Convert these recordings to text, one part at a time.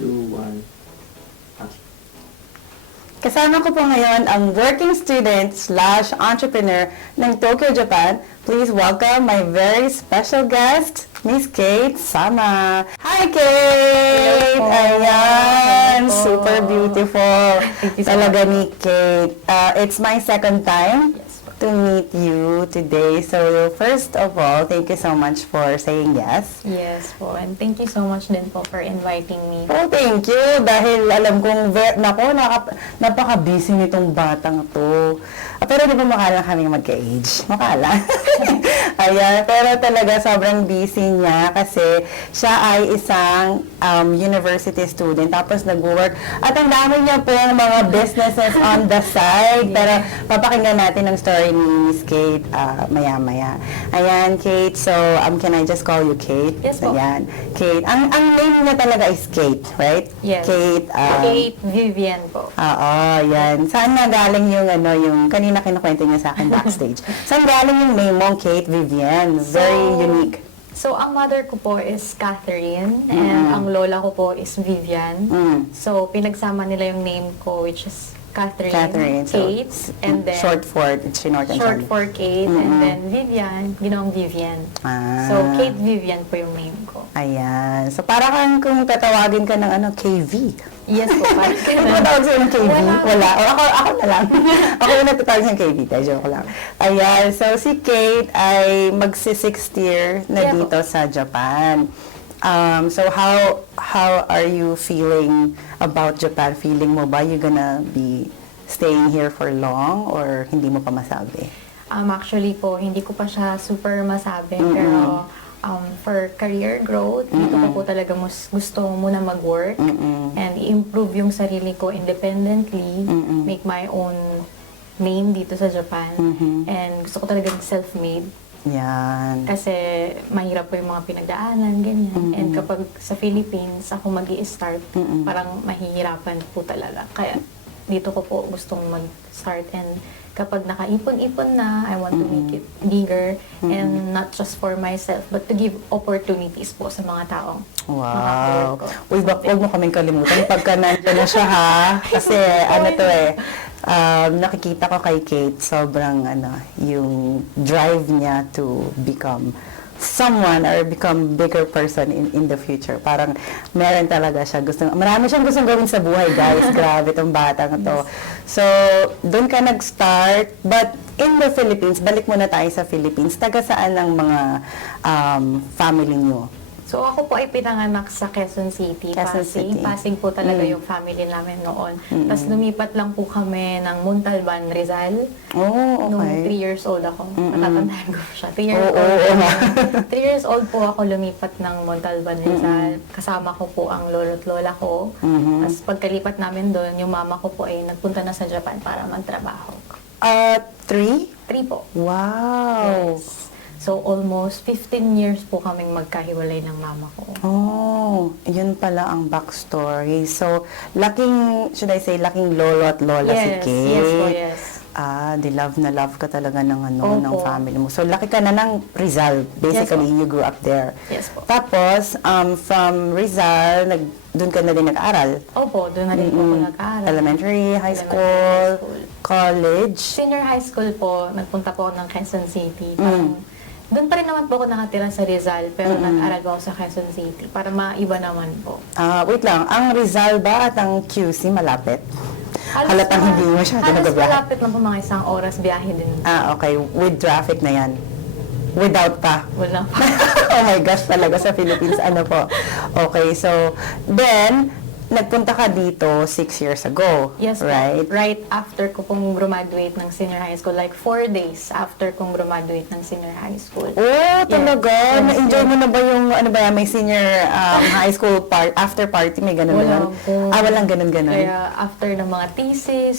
2, 1. Kasama ko po ngayon ang working student slash entrepreneur ng Tokyo, Japan. Please welcome my very special guest, Miss Kate Sama. Hi, Kate! Hello po. Ayan! Hello po. Super beautiful. Thank you so Talaga much. ni Kate. It's my second time Yes po. to meet you today. So, first of all, thank you so much for saying yes. Yes po. And thank you so much din po for inviting me. Oh, thank you. Dahil alam kong, napaka-busy nitong batang to. Pero di ba makalang kami magka-age? Makalang. Ayan. Pero talaga sobrang busy niya kasi siya ay isang university student. Tapos nag-work. At ang dami niya po mga businesses on the side. Pero papakinggan natin ang story ni Miss Kate maya-maya. Ayan, Kate. So, can I just call you Kate? Yes po. Ayan. Kate. Ang name niya talaga is Kate, right? Yes. Kate. Kate Vivian po. Oo, yan. Saan na galing yung kanina kinukwento niya sa akin backstage? Saan galing yung name mo, Kate Vivian? Very unique. So, ang mother ko po is Catherine and ang lola ko po is Vivian. So, pinagsama nila yung name ko which is Catherine, So, Kate, and then short for Chinortan. short for Kate, and then Vivian, ginawang Vivian. So, Kate Vivian po yung name ko. Ayan. So, para kang kung tatawagin ka ng KV. Yes po, parang Ano ba tawag sa'yo ng KV? Wala. O, ako na lang. Ako yung natatawag ng KV. Tayo, joke lang. Ayan. So, si Kate ay magsi-6th year na Yeah, dito sa Japan. So, how are you feeling about Japan? Feeling mo ba you gonna be staying here for long or hindi mo pa masabi? Actually po, hindi ko pa siya super masabi, pero for career growth, dito ko po talaga gusto muna mag-work and i-improve yung sarili ko independently, make my own name dito sa Japan, and gusto ko talaga self-made. Yan. Kasi mahirap po yung mga pinagdaanan, ganyan. And kapag sa Philippines, ako mag-i-start, parang mahihirapan po talaga. Kaya dito ko po gustong mag-start. And kapag nakaipon-ipon na, I want to make it bigger. And not just for myself, but to give opportunities po sa mga taong Wow. makakilala ko. Uy, huwag mo kaming kalimutan pagka nandiyan na siya, ha? Kasi nakikita ko kay Kate, sobrang yung drive niya to become someone or become bigger person in the future. Parang meron talaga siya marami siyang gustong gawin sa buhay, guys. Grabe tong batang to. So, doon ka nag-start, but in the Philippines, balik muna tayo sa Philippines. Taga saan ang mga family niyo? So ako po ay pinanganak sa Quezon City, Quezon City. Pasig po talaga yung family namin noon. Tapos lumipat lang po kami ng Montalban, Rizal. Oh, Nung 3 okay. years old ako. Matatandaan ko siya. 3 years Oo, old. oo. 3 years old po ako lumipat ng Montalban, Rizal. Kasama ko po ang lolo't lola ko. Tapos pagkalipat namin doon, yung mama ko po ay nagpunta na sa Japan para magtrabaho. 3? 3 po. Wow. Yes. So almost 15 years po kaming magkahiwalay ng mama ko. Oh, yun pala ang backstory. So, should I say, laking lolo at lola si Yes, Kate. yes po, yes. Di love na love ka talaga ng ng Opo. family mo. So, laki ka na ng Rizal. Basically, Yes, you grew up there. Yes po. Tapos, from Rizal, doon ka na din nag-aral. Opo, doon na rin po ako nag-aaral. Elementary, high Elementary, school, high school. college. Senior high school po, nagpunta po ako ng Quezon City. Doon pa rin naman po ako nakatira sa Rizal, pero nag-aral po ako sa Quezon City para maiba naman po. Wait lang, ang Rizal ba at ang QC malapit? Halatang hindi masyado halos nagabiyahe. malapit lang po mga isang oras biyahe din. Okay. With traffic na yan. Without pa. Wala. Oh my gosh, talaga sa Philippines, po. Okay, so, then, nagpunta ka dito 6 years ago, Yes po. right? Right after ko pong graduate ng senior high school, like 4 days after kong graduate ng senior high school. Oh, talaga? Yes, Na-enjoy yes. mo na ba yung, may senior high school after party, may ganun Wala naman? po. Walang ganun-ganun? Kaya after ng mga thesis,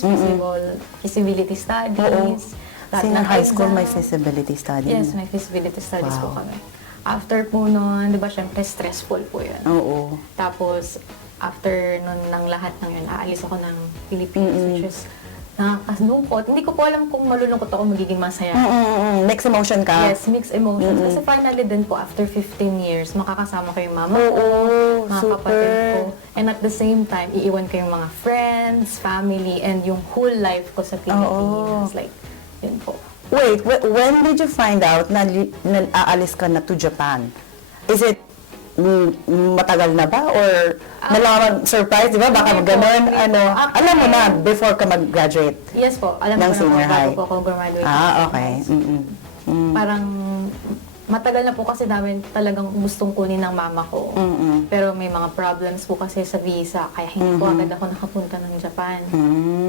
feasibility studies, lahat Senior ng high school exam. may feasibility study? Yes, may feasibility studies Wow. po kami. After po nun, di ba, syempre stressful po yun. Oo. Tapos, after nun ng lahat ng yun, aalis ako ng Philippines, which is nakakalungkot. Hindi ko po alam kung malulungkot ako magiging masaya. Mixed emotion ka? Yes, mixed emotions. Kasi finally din po, after 15 years, makakasama ko yung mama ko, Oo, mga super. kapatid ko. And at the same time, iiwan ko yung mga friends, family, and yung whole life ko sa Pilipinas. Like, yun po. Wait, when did you find out na aalis ka na to Japan? Is it matagal na ba? Or nalaman, surprise, di ba? Baka Hindi po, gano'n, hindi ano. po. Actually, Alam mo na, before ka mag-graduate. Yes po, alam Ng ko na senior po, high. bago po ako graduate. Okay. Parang matagal na po kasi namin talagang gustong kunin ng mama ko. Pero may mga problems po kasi sa visa, kaya hindi po agad ako nakapunta ng Japan.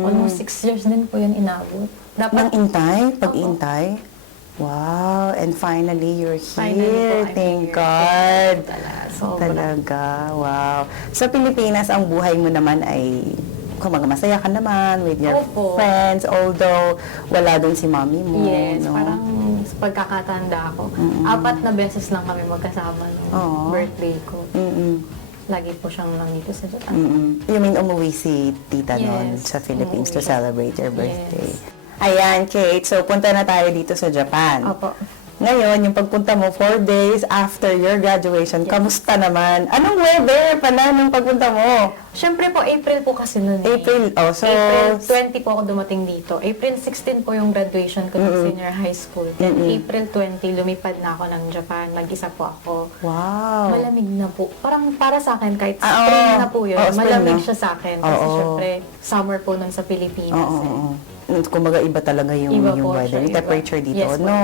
Almost 6 years din po yun inabot. Nang intay? Pag-intay? Wow, and finally, you're Finally here. po, I'm Thank here. God. Sobra. Talaga, wow. Sa Pilipinas, ang buhay mo naman ay, kumaga masaya ka naman with your Opo. friends, although wala doon si mommy mo. Yes, no? parang sa pagkakatanda ko, 4 na beses lang kami magkasama nung Oo. birthday ko. Lagi po siyang nandito sa Japan. You mean umuwi si tita noon Yes, sa Philippines to umuwi siya. celebrate your birthday? Yes. Ayan, Kate. So, punta na tayo dito sa Japan. Opo. Ngayon, yung pagpunta mo 4 days after your graduation, kamusta naman? Anong weather pala nung pagpunta mo? Siyempre po, April po kasi noon. April, so... April 20 po ako dumating dito. April 16 po yung graduation ko ng senior high school. Then April 20, lumipad na ako ng Japan. Mag-isa po ako. Wow. Malamig na po. Parang para sa akin, kahit Ah, spring oo. na po yun, Oo, spring malamig na. siya sa akin. Kasi Oo. syempre, summer po nun sa Pilipinas. Kumbaga, iba talaga yung, Iba yung po weather, siya, yung iba. temperature dito, Yes po. no?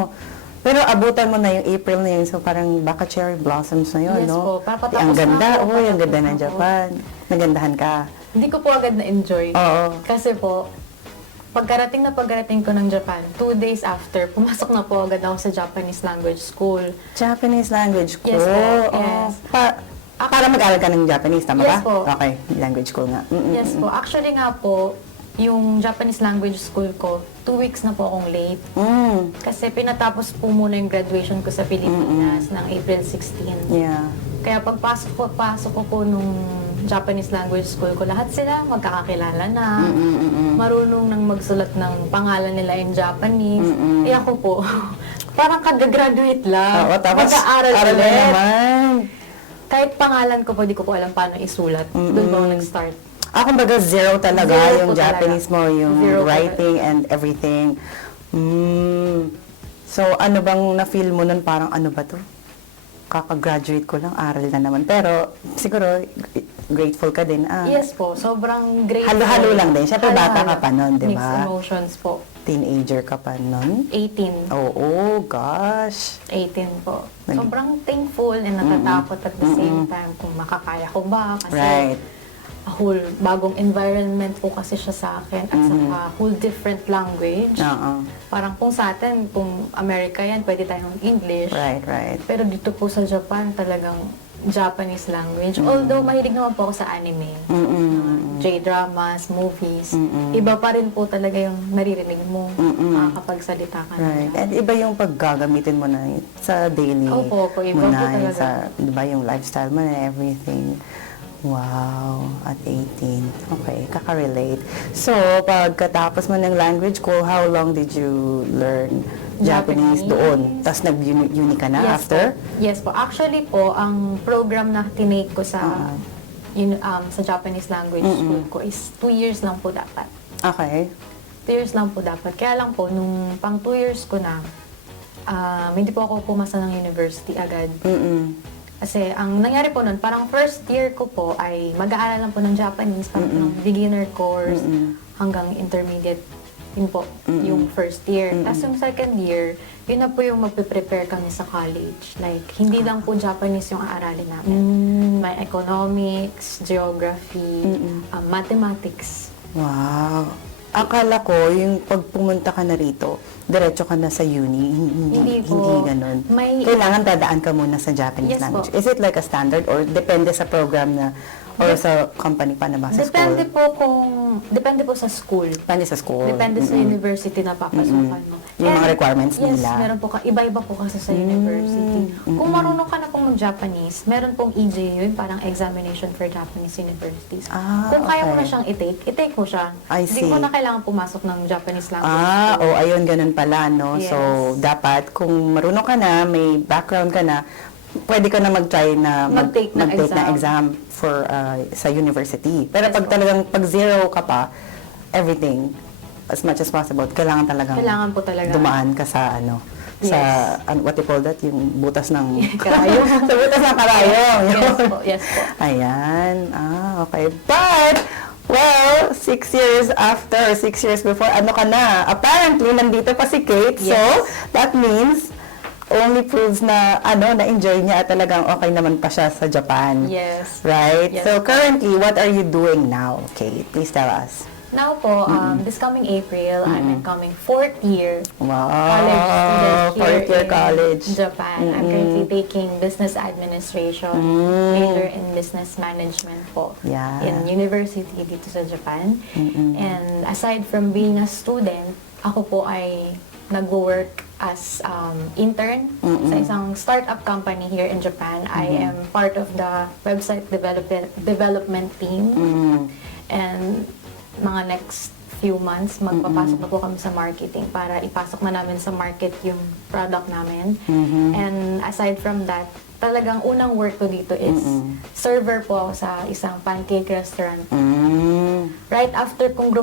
Pero abutan mo na yung April na yun, so parang baka cherry blossoms na yun, Yes no? po. Para patapos Ang ganda, na ako, ang ganda patapos ng na ako. Japan. Nagandahan ka. Hindi ko po agad na-enjoy. Oo. Kasi po, pagkarating ko ng Japan, 2 days after, pumasok na po agad ako sa Japanese language school. Japanese language ko. Yes po, Oo. yes. Para mag-aral ka ng Japanese, tama Yes ba? po. Okay, language school nga. Yes po. Actually nga po, yung Japanese language school ko, 2 weeks na po akong late. Kasi pinatapos po muna yung graduation ko sa Pilipinas ng April 16. Yeah. Kaya pasok ko po nung Japanese language school ko, lahat sila magkakakilala na, marunong nang magsulat ng pangalan nila in Japanese. Eh ako po, parang kagagraduate lang. Oo, tapos Mag-aaral aral na ulit. naman. Kahit pangalan ko po, di ko po alam paano isulat. Doon po ako nag-start. Kumbaga zero talaga Zero yung po talaga. Japanese mo, yung Zero po writing and everything. So, ano bang na-feel mo nun? Parang ano ba to? Kaka-graduate ko lang, aral na naman. Pero, siguro, grateful ka din. Yes po, sobrang grateful. Halo-halo lang din. Siyempre, bata ka pa nun, di ba? Mixed emotions po. Teenager ka pa nun. 18. Oo, gosh. 18 po. Sobrang thankful and natatakot at the same time kung makakaya ko ba. Kasi Right. a whole bagong environment po kasi siya sa akin at saka whole different language. Oo. Parang kung sa atin, kung America yan, pwede tayong English. Right, right. Pero dito po sa Japan, talagang Japanese language. Although mahilig naman po ako sa anime. J-dramas, movies. Iba pa rin po talaga yung naririnig mo makakapagsalita ka Right. na. And iba yung paggagamitin mo na sa daily Opo, iba mo po na, talaga. sa, di ba, yung lifestyle mo na everything. Wow, at 18. Okay, kaka-relate. So, pagkatapos mo ng language ko, how long did you learn Japanese doon? Tapos nag-uni ka na after? Po. Yes po. Actually po, ang program na tinake ko sa sa Japanese language school ko is 2 years lang po dapat. Okay. 2 years lang po dapat. Kaya lang po, nung pang 2 years ko na, hindi po ako pumasa ng university agad. Kasi ang nangyari po nun, parang first year ko po ay mag-aaral lang po ng Japanese, parang ng beginner course hanggang intermediate. Yun po, yung first year. Tapos yung second year, yun na po yung magpe-prepare kami sa college. Like, hindi lang po Japanese yung aaralin namin. May economics, geography, mathematics. Wow. Akala ko, yung pag pumunta ka na rito, diretso ka na sa uni. Hindi po. Hindi ganun. May- Kailangan dadaan ka muna sa Japanese Yes language. po. Is it like a standard or depende sa program na Or sa company pa na ba? Sa Depende school? depende po sa school. Depende sa school. Depende sa university na papasukan mo. Yung mga requirements yes, nila. meron po iba-iba po kasi sa university. Kung marunong ka na pong mag-Japanese, meron pong EJU, yung parang examination for Japanese universities. Kung kaya mo na okay. siyang i-take mo siya. I Hindi see. ko na kailangan pumasok ng Japanese language. Ayun, ganun pala, no? Yes. So, dapat, kung marunong ka na, may background ka na, pwede ka na mag-try na Mag-take ng exam for sa university. Pero pag talagang pag zero ka pa, everything, as much as possible, kailangan po talaga. dumaan ka sa Yes. sa what you call that, yung butas ng Karayong. sa butas ng karayong. Yes po. Ayan. Okay. But, well, 6 years after, 6 years before, ano ka na? Apparently, nandito pa si Kate. Yes. So, that means, only proves na, na-enjoy niya at talagang okay naman pa siya sa Japan. Yes. Right? Yes. So, currently, what are you doing now, Kate? Please tell us. Now po, this coming April, I'm incoming 4th year Wow. college student Fourth year here in college. Japan. I'm currently taking business administration, major in business management po Yeah. in university dito sa Japan. And aside from being a student, ako po ay nag-work as intern sa isang startup company here in Japan. I am part of the website development team. And mga next few months, magpapasok na po kami sa marketing para ipasok na namin sa market yung product namin. And aside from that, talagang unang work ko dito is server po ako sa isang pancake restaurant. Right after kong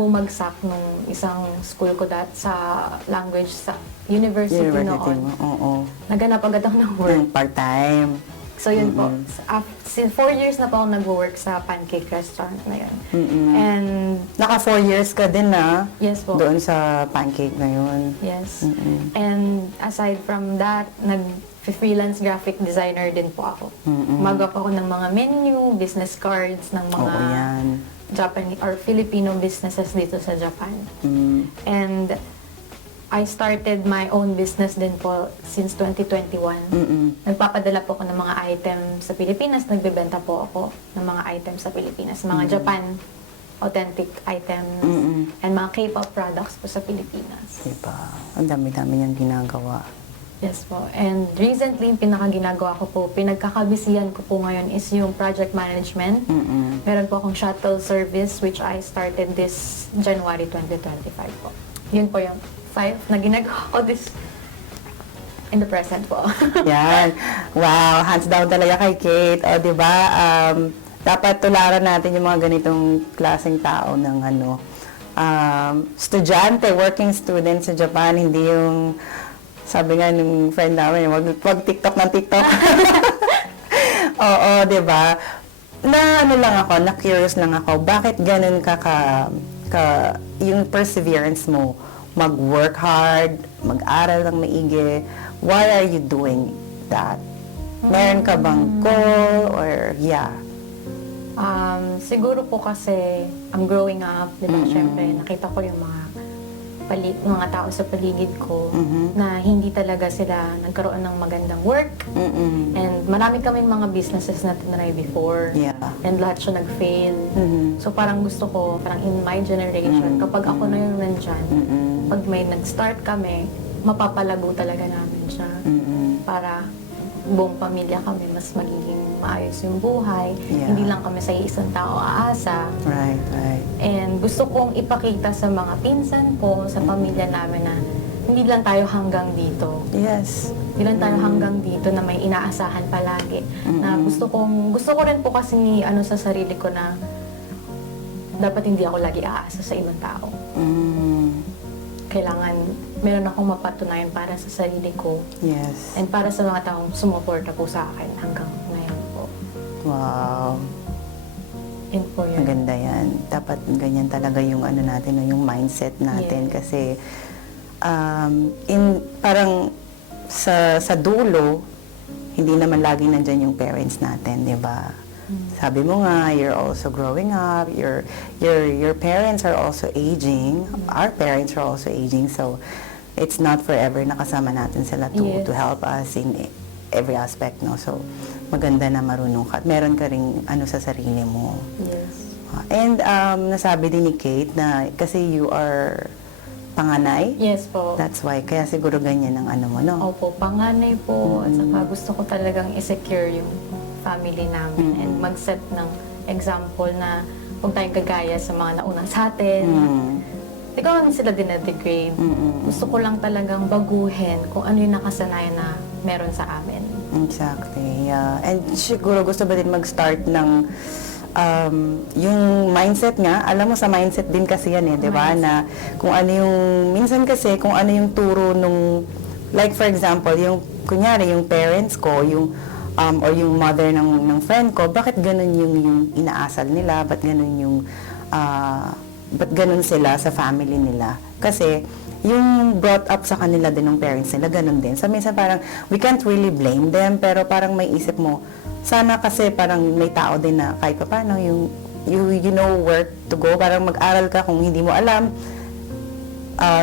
bumagsak nung isang school ko sa language sa university noon, naganap agad ako ng work. Part-time. So yun po, since 4 years na po ako nag-work sa pancake restaurant na yun. And Naka 4 years ka din na yes po. doon sa pancake na yun. Yes. And aside from that, nag-freelance graphic designer din po ako. Gumagawa po ako ng mga menu, business cards ng mga Oo, yan. Japanese or Filipino businesses dito sa Japan. And I started my own business din po since 2021. Nagpapadala po ako ng mga items sa Pilipinas. Nagbebenta po ako ng mga items sa Pilipinas. Mga Japan authentic items and mga K-pop products po sa Pilipinas. Diba? Ang dami-dami niyang ginagawa. Yes po. And recently, yung pinakaginagawa ko po, pinagkakabisihan ko po ngayon is yung project management. Meron po akong shuttle service which I started this January 2025 po. Yun po yung 5 na ginagawa ko this in the present po. Yan. Wow, hands down talaga kay Kate. O, di ba? Dapat tularan natin yung mga ganitong klaseng tao ng estudyante, working student sa Japan, hindi yung sabi nga ng friend namin, wag TikTok ng TikTok. Oo, di ba? Na-curious lang ako, bakit ganun yung perseverance mo? Mag-work hard, mag-aral ng maigi. Why are you doing that? Meron ka bang goal or Siguro po kasi I'm growing up, di ba? Siyempre, nakita ko yung mga tao sa paligid ko na hindi talaga sila nagkaroon ng magandang work. And marami kaming mga businesses na tinry before. Yeah. And lahat siya nag-fail. So parang gusto ko, parang in my generation, kapag ako na yung nandyan, pag may nag-start kami, mapapalago talaga namin siya. Para buong pamilya kami, mas magiging maayos yung buhay. Yeah. Hindi lang kami sa isang tao aasa. Right. And gusto kong ipakita sa mga pinsan ko, sa pamilya namin na hindi lang tayo hanggang dito. Yes. Hindi lang tayo hanggang dito na may inaasahan palagi. Na gusto ko rin po kasi sa sarili ko na dapat hindi ako lagi aasa sa ibang tao. Kailangan meron akong mapatunayan para sa sarili ko. Yes. And para sa mga taong sumuporta po sa akin hanggang ngayon po. Wow. Yun po yun. Maganda yan. Dapat ganyan talaga yung natin, yung mindset natin. Yes. Kasi parang sa dulo, hindi naman lagi nandyan yung parents natin, di ba? Sabi mo nga, you're also growing up, your parents are also aging, our parents are also aging, so it's not forever na kasama natin sila to help us in every aspect, no? So, maganda na marunong ka at meron ka ring ano sa sarili mo. Yes. And nasabi din ni Kate na kasi you are panganay. Yes po. That's why. Kaya siguro ganyan ang ano mo, no? Opo, panganay po. At saka gusto ko talagang i-secure yung family namin and mag-set ng example na huwag tayong gagaya sa mga nauna sa atin. Hindi ko naman sila dinadegrade. Gusto ko lang talagang baguhin kung ano yung nakasanayan na meron sa amin. Exactly, yeah. And siguro gusto ba din mag-start ng yung mindset nga, alam mo sa mindset din kasi yan di ba? Na kung ano yung, minsan kasi kung ano yung turo nung, like for example, yung, kunyari, yung parents ko, yung, or yung mother ng friend ko, bakit ganun yung inaasal nila, ba't ganun sila sa family nila? Kasi, yung brought up sa kanila din ng parents nila, ganun din. So, minsan parang, we can't really blame them, pero parang may isip mo, sana kasi parang may tao din na kahit pa paano, you know where to go, parang mag-aral ka kung hindi mo alam,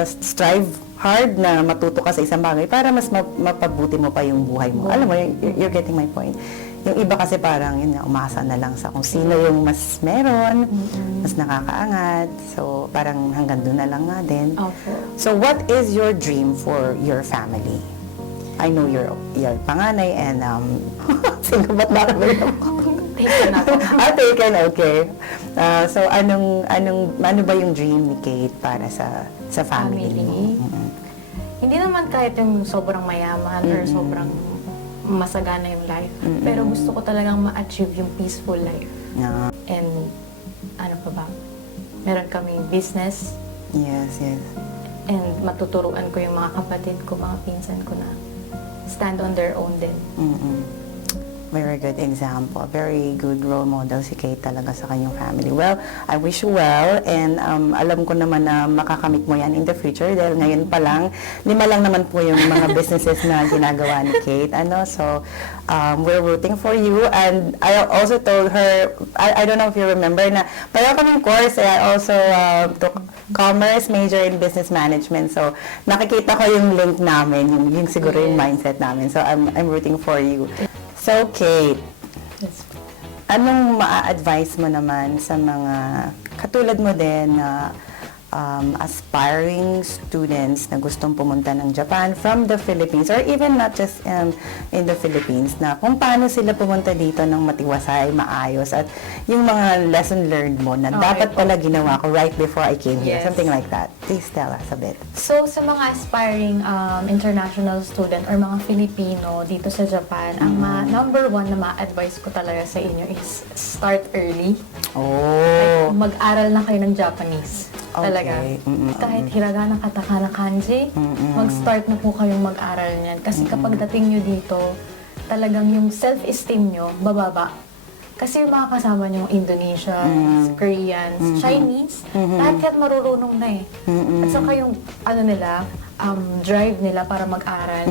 strive hard na matuto ka sa isang bagay para mas mapabuti mo pa yung buhay mo. Alam mo, you're getting my point. Yung iba kasi parang, yun nga, umasa na lang sa kung sino yung mas meron, mas nakakaangat. So, parang hanggang doon na lang nga din. Opo. So, what is your dream for your family? I know you're panganay and, sino ba't nakabalik ako? Taken na po. Taken, okay. So, ano ba yung dream ni Kate para sa family mo? Hindi naman kahit yung sobrang mayaman or sobrang masagana yung life. Pero gusto ko talagang ma-achieve yung peaceful life. Yeah. And ano pa ba? Meron kaming business. Yes. And matuturuan ko yung mga kapatid ko, mga pinsan ko na stand on their own din. Very good example. Very good role model si Kate talaga sa kanyang family. Well, I wish you well and alam ko naman na makakamit mo yan in the future dahil ngayon pa lang, 5 lang naman po yung mga businesses na ginagawa ni Kate. So, we're rooting for you and I also told her, I don't know if you remember na pareho kaming course, I also took commerce major in business management. So, nakikita ko yung link namin, yung siguro yung mindset namin. So, I'm rooting for you. So, Kate, Yes. anong maa-advise mo naman sa mga katulad mo din na aspiring students na gustong pumunta ng Japan from the Philippines or even not just in the Philippines na kung paano sila pumunta dito ng matiwasay, maayos at yung mga lesson learned mo na dapat pala ginawa ko right before I came here, Yes. something like that. Please tell us a bit. So, sa mga aspiring international student or mga Filipino dito sa Japan, ang number 1 na ma-advise ko talaga sa inyo is start early. Oh. Like, mag-aral na kayo ng Japanese. Talaga. Okay. Kahit hiragana, katakana, kanji, mag-start na po kayong mag-aral niyan. Kasi kapag dating nyo dito, talagang yung self-esteem nyo, bababa. Kasi yung mga kasama nyo, Indonesians, Koreans, Chinese, lahat yan marurunong na At saka yung, drive nila para mag-aral,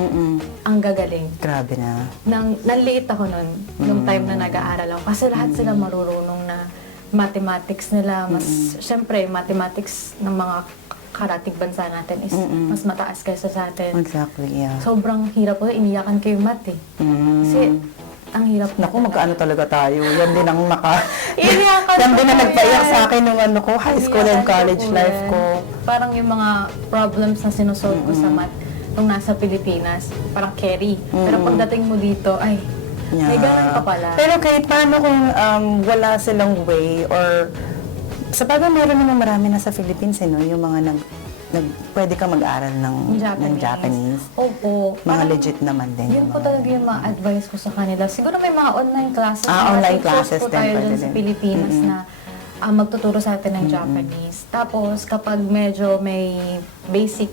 ang gagaling. Grabe na. Nanliit ako nun, nung time na nag-aaral ako. Kasi lahat sila marurunong na mathematics nila, syempre, mathematics ng mga karatig bansa natin is mas mataas kaysa sa atin. Exactly, yeah. Sobrang hirap po, iniyakan ko yung math Kasi, ang hirap na. Naku, magkaano talaga tayo. Yan din ang Iniyakan yan ko din ang po nagpaiyak yan. sa akin nung high school and Iniyakan college ko po life yan. ko. Parang yung mga problems na sinusolve ko sa math nung nasa Pilipinas, parang carry. Pero pagdating mo dito, ay, may ganun pa pala. Pero kahit paano kung wala silang way or sa bagay meron naman marami na sa Philippines yung mga pwede ka mag-aral ng Japanese. Opo. Mga Parang legit naman din. Yun po talaga yung mga advice ko sa kanila. Siguro may mga online classes. Online May classes po din, tayo pwede dun din. sa Pilipinas na magtuturo sa atin ng Japanese. Tapos, kapag medyo may basic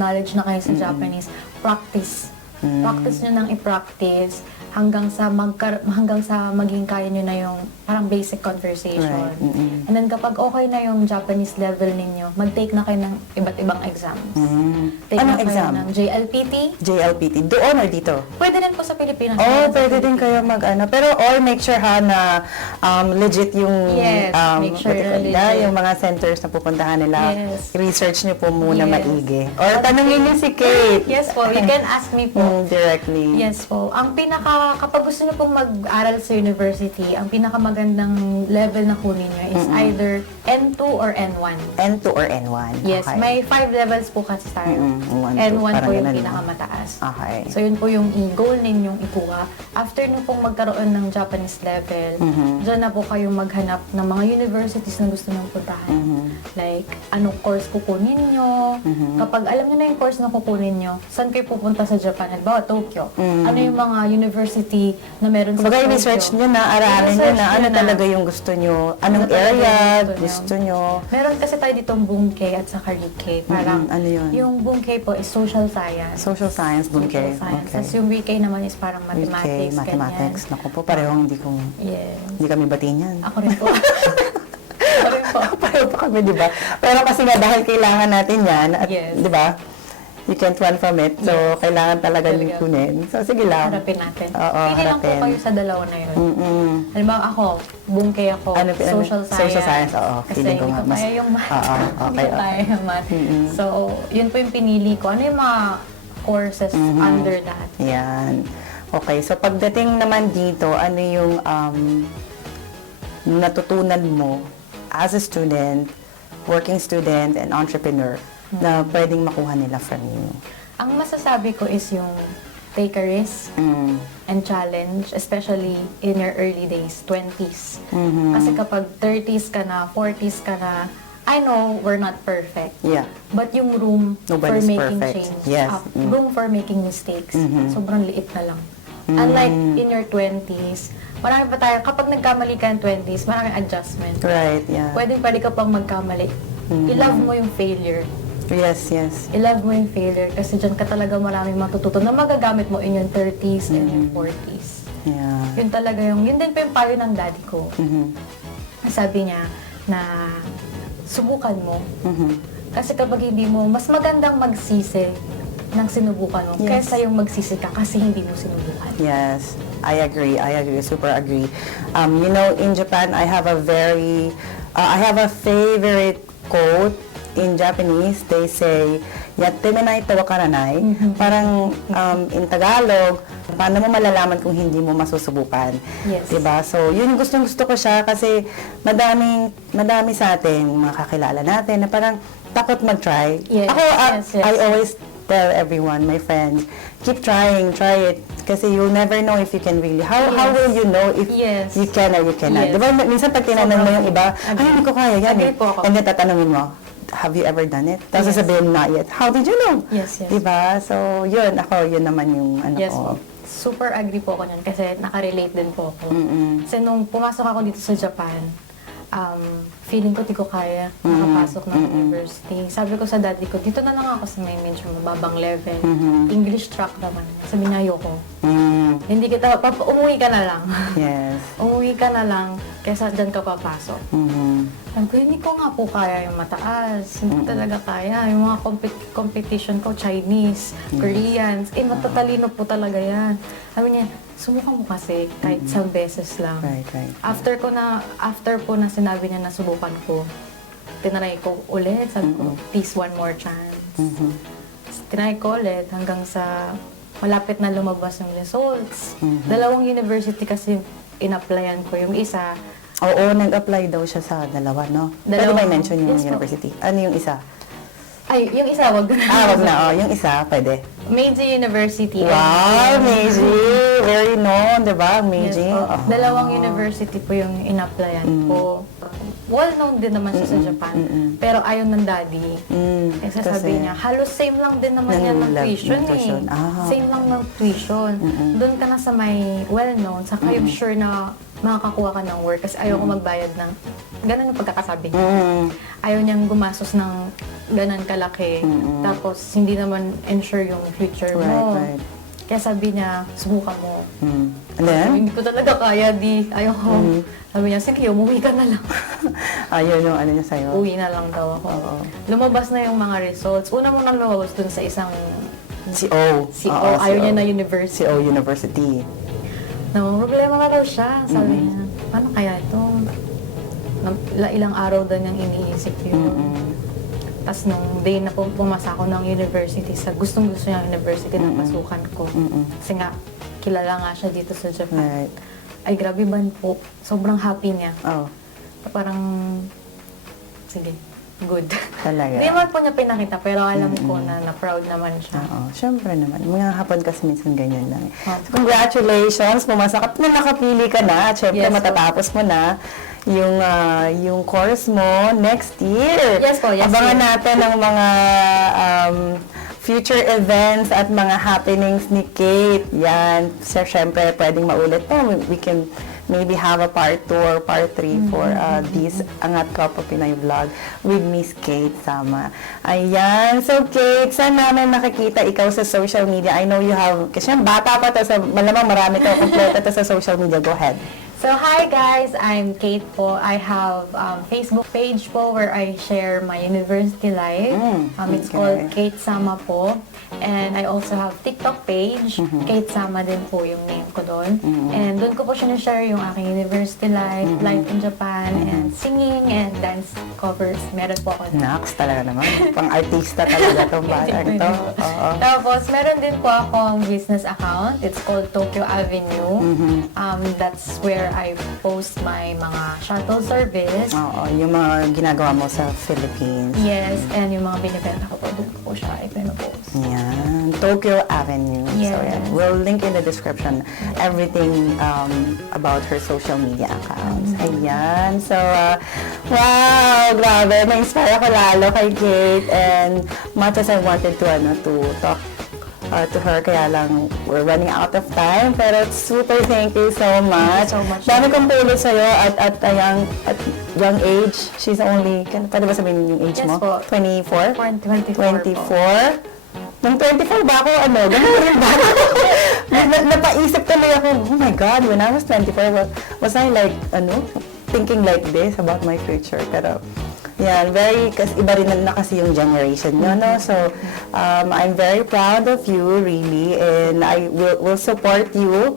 knowledge na kayo sa Japanese, practice. Practice nyo nang i-practice. hanggang sa maging kaya nyo na yung parang basic conversation. Right. Mm-mm. And then kapag okay na yung Japanese level ninyo, mag-take na kayo ng iba't ibang exams. Take Anong na kayo exam? ng JLPT. JLPT. Doon or dito? Pwede rin po sa Pilipinas. Oh, Sa pwede din kayo mag-ano. Pero all make sure ha na legit yung Yes, make sure what you call na that, legit. yung mga centers na pupuntahan nila. Yes. Research nyo po muna Yes. maigi. Or tanungin nyo si Kate. Yes po, you can ask me po. Directly. Yes po. Kapag gusto niyo pong mag-aral sa university, ang pinakamagandang level na kunin niyo is either N2 or N1. N2 or N1. Yes, Okay. may 5 levels po kasi tayo. N1 N1 parang po yung ganun, no? pinakamataas. Okay. So yun po yung goal ninyong ikuha. After nyo pong magkaroon ng Japanese level, dyan na po kayong maghanap ng mga universities na gusto nyong puntahan. Like, anong course kukunin nyo? Kapag alam nyo na yung course na kukunin nyo, saan kayo pupunta sa Japan? Halimbawa, Tokyo. Ano yung mga university na meron sa Kumbaga, Tokyo? research nyo na, aralin nyo na, ano talaga yung gusto nyo, anong Ano talaga area yung gusto nyo. Meron kasi tayo ditong Bunkei at saka Rikkei. Parang, Ano yun? yung Bunkei po is social science. Social science, Bunkei. Social science. Okay. Tapos yung Rikkei naman is parang UK, mathematics, mathematics. Naku po, parehong Yes. hindi kami batiin yan. Ako rin po. Ako rin po. Pareho pa kami, di ba? Pero kasi nga dahil kailangan natin yan, at, Yes. di ba? You can't run from it. So, kailangan talaga Talaga. kunin. So, sige lang. Harapin natin. Oo, Pili lang po harapin. kayo sa dalawa na yun. Mm-mm. Halimbawa ako, Bunkei ako, Ano, social science. social science, oo. Kasi Feeling ko hindi nga ko mas- kaya yung math. Oo, Hindi okay, ko kaya yung math. So, yun po yung pinili ko. Ano yung mga courses under that? Yan. Okay, so pagdating naman dito, ano yung natutunan mo as a student, working student, and entrepreneur na pwedeng makuha nila from you? Ang masasabi ko is yung take a risk and challenge, especially in your early days, 20s. Kasi kapag 30s ka na, 40s ka na, I know we're not perfect. Yeah. But yung room Nobody's for making perfect. change, Yes. room for making mistakes, sobrang liit na lang. Unlike in your 20s, marami pa tayo, kapag nagkamali ka in 20s, maraming adjustment. Right, yeah. Pwede ka pang magkamali. I-love mo yung failure. Yes, yes. I-love mo yung failure kasi dyan ka talaga maraming matututo na magagamit mo in your 30s and your 40s. Yeah. Yun talaga yun din pa yung payo ng daddy ko. Sabi niya na subukan mo. Kasi kapag hindi mo, mas magandang magsisi ng sinubukan mo Yes. kaysa yung magsisi ka kasi hindi mo sinubukan. Yes, I agree, super agree. You know, in Japan, I have a favorite quote in Japanese. They say, yatte mo nai to wakaranai. Parang in Tagalog, paano mo malalaman kung hindi mo masusubukan? Yes. Diba? So, yun yung gusto ko siya kasi madami sa atin, mga kakilala natin, na parang takot mag-try. Yes, Ako, yes. I always tell everyone, my friends, keep trying, try it. Kasi you'll never know if you can really. How will you know if Yes. you can or you cannot? Yes. Diba, minsan pag tinanong mo yung iba, Agree. hindi ko kaya yan. Agree po ako. And then tatanungin mo, have you ever done it? Tapos Yes. sasabihin, not yet. How did you know? Yes, yes. Diba? So, yun naman yung ano Yes ko. po. Super agree po ako niyan kasi nakarelate din po ako. Kasi nung pumasok ako dito sa Japan, feeling ko di ko kaya makapasok ng university. Sabi ko sa daddy ko, dito na lang ako sa may medyo mababang level. English track naman. Sabi niya, ayoko. Hindi kita, umuwi ka na lang. Yes. Umuwi ka na lang kaysa dyan ka papasok. Sabi ko, hindi ko nga po kaya yung mataas. Hindi ko talaga kaya. Yung mga competition ko, Chinese, Koreans, matatalino po talaga yan. Sabi niya, subukan mo kasi kahit isang beses lang. Right. After po na sinabi niya na subukan ko, tinry ko ulit. Sabi ko, please one more chance. Tinry ko ulit hanggang sa malapit na lumabas yung results. Dalawang university kasi in-applyan ko. Yung isa, Oo, nag-apply daw siya sa dalawa, no? Pwede Dalawa. ba i-mention yung Yes po. university? Ano yung isa? ay, yung isa, wag na. Wag na. Yung isa, pwede. Meiji University. Wow, Meiji! Very known, di ba? Meiji. Yes, po. Oh. Dalawang university po yung in-applyan ko. Well-known din naman siya sa Japan. Pero ayaw ng daddy. Kasi sabi niya, halos same lang din naman Ng yan ng lab- tuition ng tuition. eh. Ah. Same lang ng tuition. Doon ka na sa may well-known, saka yung sure na makakakuha ka ng work. Kasi ayaw ko magbayad ng, ganun yung pagkakasabi niya. Ayaw niyang gumastos ng ganun kalaki. Tapos hindi naman ensure yung future mo. Right. Kaya sabi niya, subukan mo. And then? Hindi ko talaga kaya, ayaw ko. Sabi niya, sige, umuwi ka na lang. Ayun yung ano niya sa'yo. Uwi na lang daw ako. Oo. Lumabas na yung mga results. Una muna lumabas dun sa isang CO. CO. Oo, Ayaw CO. niya na university. CO University. No, problema ka daw siya. Sabi niya, paano kaya ito? Ilang araw daw niyang iniisip yun. Tapos nung day na pumasa ako ng university, sa gustong-gusto niya university na pasukan ko. Kasi nga, kilala nga siya dito sa Japan. Right. Ay, grabe ba po. Sobrang happy niya. Oh, Parang, sige, good. talaga. Hindi naman po niya pinakita, pero alam ko na proud naman siya. Oo, syempre naman. Mga hapon kasi minsan ganyan lang. Opo. So, congratulations! Pumasa ka na, nakapili ka na. At syempre, Yes, po. matatapos mo na yung course mo next year. Yes po, yes, Abangan yes. natin ang mga future events at mga happenings ni Kate. Yan. So, syempre, pwedeng maulit pa. We can maybe have a part 2 or part 3 for this Angat Ka Pa Pinoy vlog with Miss Kate Sama. Ayan. So, Kate, saan namin nakikita ikaw sa social media? I know you have, kasi bata pa to, malamang marami to, kompleto to sa social media. Go ahead. So, hi guys! I'm Kate po. I have Facebook page po where I share my university life. It's okay. called Kate Sama po. And I also have TikTok page. Kate Sama din po yung name ko doon. And doon ko po sinashare yung aking university life, life in Japan, and singing and dance covers. Meron po ako. Nax, talaga naman. Pang-artista talaga itong batang to. Oo. Tapos, meron din po akong business account. It's called Tokyo Avenue. That's where I post my mga shuttle service. Oo, yung mga ginagawa mo sa Philippines. Yes, and yung mga binibenta ko po, doon ko po siya ipinopost. Yan. Tokyo Avenue. So, Yes. yan. We'll link in the description everything about her social media accounts. Ayan. So, wow! Grabe. Na-inspire ako lalo kay Kate. And much as I wanted to talk to her, kaya lang we're running out of time. Pero super thank you so much. so much. Dami kong pulot sa'yo at young age. She's only, pwede ba sabihin yung age Yes mo? po. 24? 24 po. 24? Nung 24 ba ako, ganun rin ba ako? Napaisip tuloy ako, oh my God, when I was 24, was I like, thinking like this about my future? Pero, yeah, kasi iba rin na kasi yung generation nyo, no? So, I'm very proud of you, really, and I will support you.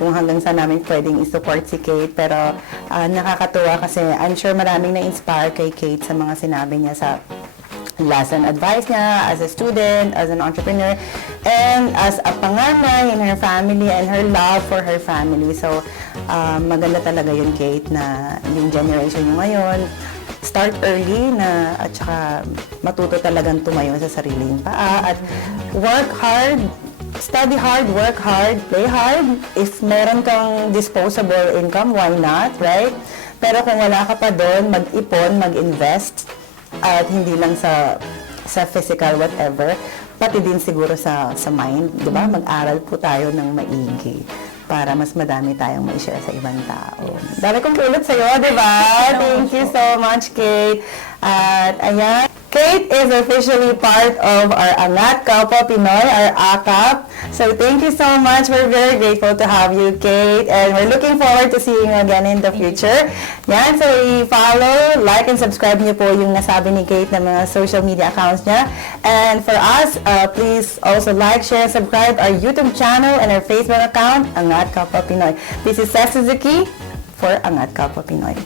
Kung hanggang saan namin pwedeng i-support si Kate. Pero nakakatuwa kasi I'm sure maraming na-inspire kay Kate sa mga sinabi niya sa lesson advice niya as a student, as an entrepreneur, and as a panganay in her family and her love for her family. So, maganda talaga yun, Kate, na yung generation nyo ngayon, start early na at saka matuto talagang tumayo sa sariling paa at work hard, study hard, work hard, play hard. If meron kang disposable income, why not, right? Pero kung wala ka pa doon, mag-ipon, mag-invest, at hindi lang sa physical, whatever, pati din siguro sa mind, di ba? Mag-aral po tayo ng maigi para mas madami tayong mai-share sa ibang tao. Dami kong pulot sa'yo, di ba? Thank you so much, Kate. At ayan, Kate is officially part of our Angat Ka Pa Pinoy, our AKAP. So thank you so much. We're very grateful to have you, Kate. And we're looking forward to seeing you again in the future. Yan, so i-follow, like, and subscribe niyo po yung nasabi ni Kate na mga social media accounts niya. And for us, please also like, share, subscribe our YouTube channel and our Facebook account, Angat Ka Pa Pinoy. This is Seth Suzuki for Angat Ka Pa Pinoy.